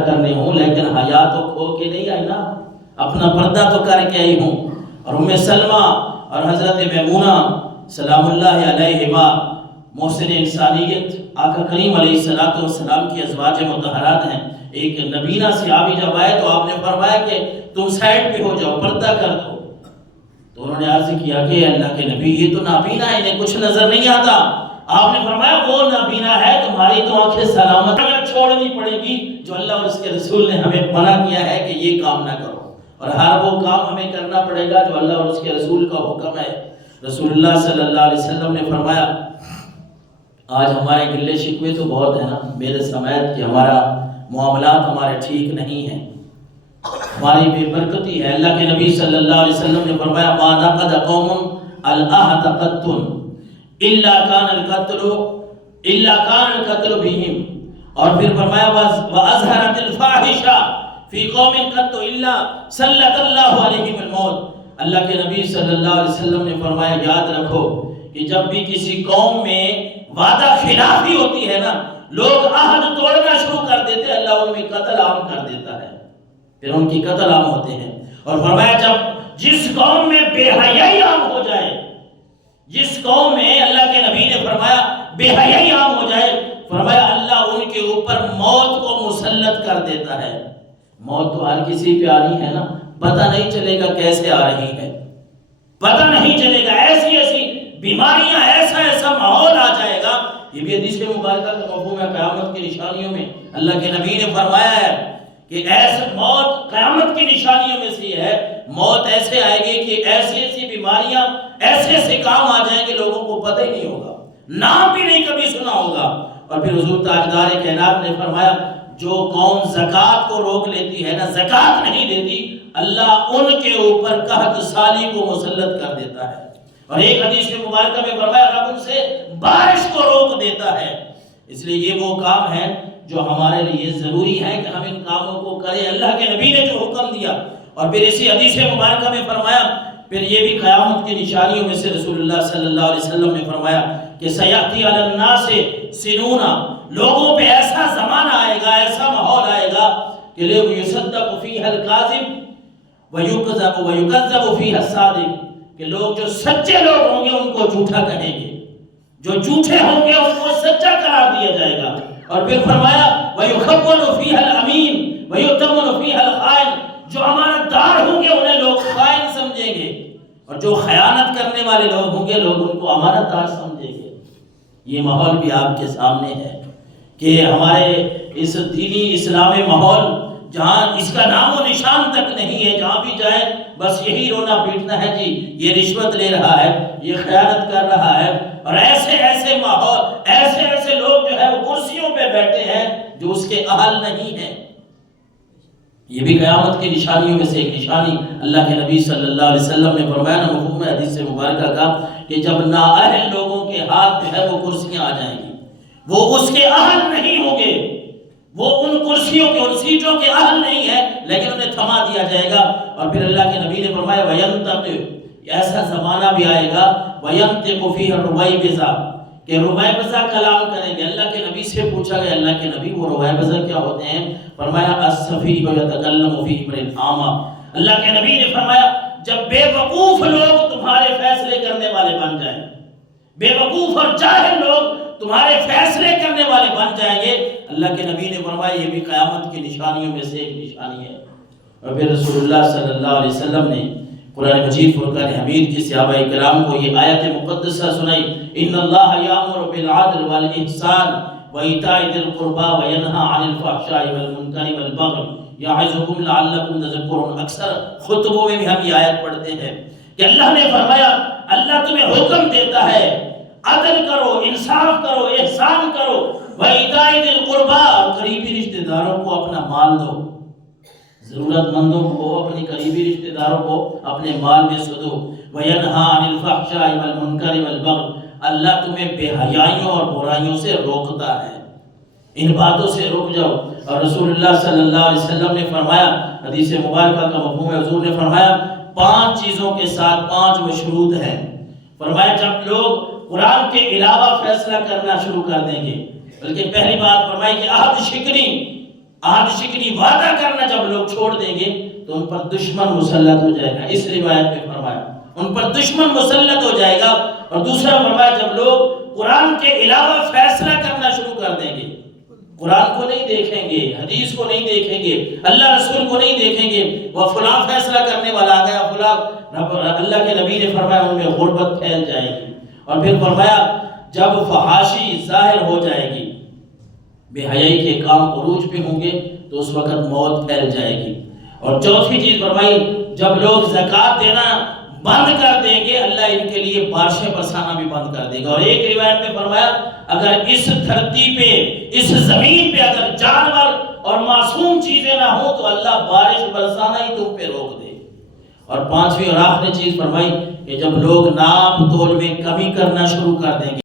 کرنے ہوں، لیکن حیا تو کھو کے نہیں آئی نا، اپنا پردہ تو کر کے آئی ہوں۔ اور ام سلمہ اور حضرت میمونہ سلام اللہ علیہما محسن انسانیت آقا کریم علیہ السلام کی ازواج مطہرات ہیں۔ ایک نبینہ صحابی جب آئے تو آپ نے فرمایا کہ تم سائڈ پہ ہو جاؤ، پردہ کر دو۔ تو انہوں نے عرض کیا کہ اللہ کے نبی یہ تو نابینا ہے، انہیں کچھ نظر نہیں آتا۔ آپ نے فرمایا وہ نابینا ہے، تمہاری تو آنکھیں سلامت چھوڑنی پڑے گی جو اللہ اور اس کے رسول نے ہمیں منع کیا ہے کہ یہ کام نہ کرو، اور ہر وہ کام ہمیں کرنا پڑے گا جو اللہ اور اس کے رسول کا حکم ہے۔ رسول اللہ صلی اللہ علیہ وسلم نے فرمایا آج ہمارے گلے شکوے تو بہت ہیں نا میرے سمیت کہ ہمارا معاملات ہمارے ٹھیک نہیں ہیں، ہماری بے برکتی ہے۔ اللہ کے نبی صلی اللہ علیہ وسلم نے فرمایا ما نقض قوم العہد قط الا کان القتل بہم، اور پھر فرمایا وَأَظْهَرَتِ الْفَاحِشَةَ فِي قَوْمٍ قَطُّ إِلَّا سَلَّطَ اللَّهُ عَلَيْهِمُ الْمَوْتَ۔ اللہ کے نبی صلی اللہ علیہ وسلم نے فرمایا یاد رکھو کہ جب بھی کسی قوم میں وعدہ خلافی ہوتی ہے نا، لوگ عہد توڑنا شروع کر دیتے، اللہ ان میں قتل عام کر دیتا ہے، پھر ان کی قتل عام ہوتے ہیں۔ اور فرمایا جب جس قوم میں بے حیائی عام ہو جائے، جس قوم میں اللہ کے نبی نے فرمایا بے حیائی عام ہو جائے، فرمایا اللہ ان کے اوپر موت کو مسلط کر دیتا ہے۔ موت تو ہر کسی پہ آنی ہے نا، پتہ نہیں چلے گا کیسے آ رہی ہے، پتہ نہیں چلے گا، ایسی ایسی بیماریاں، ایسا ماحول آ جائے گا۔ یہ بھی حدیث مبارکہ کا مفہوم ہے، قیامت کی نشانیوں میں اللہ کے نبی نے فرمایا ہے کہ ایسے موت قیامت کی نشانیوں میں سے ہے، موت ایسے آئے گی کہ ایسی بیماریاں، ایسے کام آ جائیں کہ لوگوں کو پتہ ہی نہیں ہوگا، نام بھی نہیں کبھی سنا ہوگا۔ اور پھر حضور تاجدار کائنات نے فرمایا جو قوم زکوٰۃ کو روک لیتی ہے نا، زکوٰۃ نہیں دیتی، اللہ ان کے اوپر قحط سالی کو مسلط کر دیتا ہے۔ اور ایک حدیث مبارکہ میں فرمایا رب ان سے بارش کو روک دیتا ہے۔ اس لیے یہ وہ کام ہے جو ہمارے لیے ضروری ہے کہ ہم ان کاموں کو کریں، اللہ کے نبی نے جو حکم دیا۔ اور پھر اسی حدیث مبارکہ میں فرمایا پھر یہ بھی قیامت کی نشانیوں میں سے رسول اللہ صلی اللہ علیہ وسلم نے فرمایا کہ سیاتی علی الناس سنون، لوگوں پہ ایسا زمانہ آئے گا، ایسا ماحول آئے گا کہ لوگ یصدق فیہ الکاذب ویکذب فیہ الصادق، کہ لوگ جو سچے لوگ ہوں گے ان کو جھوٹا کہیں گے، جو جھوٹے ہوں گے ان کو سچا قرار دیا جائے گا۔ اور پھر فرمایا ویخون فیہ الامین ویؤتمن فیہ الخائن، جو امانت دار ہوں گے انہیں لوگ خائن سمجھیں گے، اور جو خیانت کرنے والے لوگ ہوں گے لوگ ان کو امانت دار سمجھیں گے۔ یہ ماحول بھی آپ کے سامنے ہے کہ ہمارے اس دینی اسلامی ماحول جہاں اس کا نام و نشان تک نہیں ہے، جہاں بھی جائے بس یہی رونا پیٹنا ہے جی یہ رشوت لے رہا ہے، یہ خیانت کر رہا ہے، اور ایسے ماحول، ایسے لوگ جو ہے وہ کرسیوں پہ بیٹھے ہیں جو اس کے اہل نہیں ہیں۔ یہ بھی قیامت کی نشانیوں میں سے ایک نشانی اللہ کے نبی صلی اللہ علیہ وسلم نے فرمایا نا مفہوم حدیث مبارکہ کا کہ جب نااہل لوگوں کے ہاتھ جو ہے وہ کرسیاں آ جائیں گی، وہ اس کے اہل نہیں ہوں گے، وہ ان کرسیوں کے ان سیٹوں کے اہل نہیں ہے، لیکن انہیں تھما دیا جائے گا۔ اور پھر اللہ کے نبی نے فرمایا وَيَنْتَقِ، ایسا زمانہ بھی آئے گا وَيَنْتِقُ فِيهِ الرُّوَيْبِضَةُ، کہ رویبضہ کلام کریں گے۔ اللہ کے نبی سے پوچھا گیا اللہ کے نبی وہ رویبضہ کیا ہوتے ہیں؟ فرمایا السفیہ یتکلم فی امر العامہ، اللہ کے نبی نے فرمایا جب بے وقوف لوگ تمہارے فیصلے کرنے والے بن جائیں، بے وقوف اور جاہل لوگ تمہارے فیصلے کرنے والے بن جائیں گے، اللہ کے نبی نے فرمایا یہ بھی قیامت کی نشانیوں میں سے ایک نشانی ہے۔ اور پھر رسول اللہ صلی اللہ علیہ وسلم نے قرآن مجید فرقان حمید کی صحابہ کرام کو یہ آیت مقدسہ سنائی ان اللہ یامر بالعدل والاحسان وایتاء ذی القربى وینہی عن الفحشاء والمنکر والبغی یعظکم لعلکم تذکرون۔ اکثر خطبوں میں بھی ہم یہ آیت پڑھتے ہیں کہ اللہ نے فرمایا اللہ تمہیں حکم دیتا ہے عدل کرو، انصاف کرو، احسان کرو، وایتاء ذی القربى، قریبی رشتہ داروں کو اپنا مال دو، ضرورت مندوں کو، اپنی قریبی رشتہ داروں کو اپنے مال میں سے دو، وَيَنْهَا عَنِ الْفَحْشَاءِ وَالْمُنْكَرِ وَالْبَغْيِ، اللہ تمہیں بے حیائیوں اور برائیوں سے روکتا ہے، ان باتوں سے رک جاؤ۔ اور رسول اللہ صلی اللہ علیہ وسلم نے فرمایا حدیث مبارکہ کا مفہوم ہے، حضور نے فرمایا 5 چیزوں کے ساتھ 5 مشروط ہیں۔ فرمایا جب لوگ قرآن کے علاوہ فیصلہ کرنا شروع کر دیں گے، بلکہ پہلی بات فرمائی کہ عہد شکنی، عہد شکنی وعدہ کرنا جب لوگ چھوڑ دیں گے تو ان پر دشمن مسلط ہو جائے گا. اس روایت میں فرمایا ان پر دشمن مسلط ہو جائے گا. اور دوسرا فرمایا جب لوگ قرآن کے علاوہ فیصلہ کرنا شروع کر دیں گے، قرآن کو نہیں دیکھیں گے، حدیث کو نہیں دیکھیں گے، اللہ رسول کو نہیں دیکھیں گے، وہ فلاں فیصلہ کرنے والا آ گیا فلاں، اللہ کے نبی نے فرمایا ان میں غربت پھیل جائے گی. اور پھر فرمایا جب فحاشی ظاہر ہو جائے گی، بے حیائی کے کام عروج پہ ہوں گے تو اس وقت موت پھیل جائے گی. اور چوتھی چیز فرمائی جب لوگ زکوٰۃ دینا بند کر دیں گے اللہ ان کے لیے بارشیں برسانا بھی بند کر دے گا. اور ایک روایت میں فرمایا اگر اس دھرتی پہ اس زمین پہ اگر جانور اور معصوم چیزیں نہ ہوں تو اللہ بارش برسانا ہی تم پہ روک دے. اور پانچویں اور آخری چیز فرمائی کہ جب لوگ ناپ تول میں کمی کرنا شروع کر دیں گے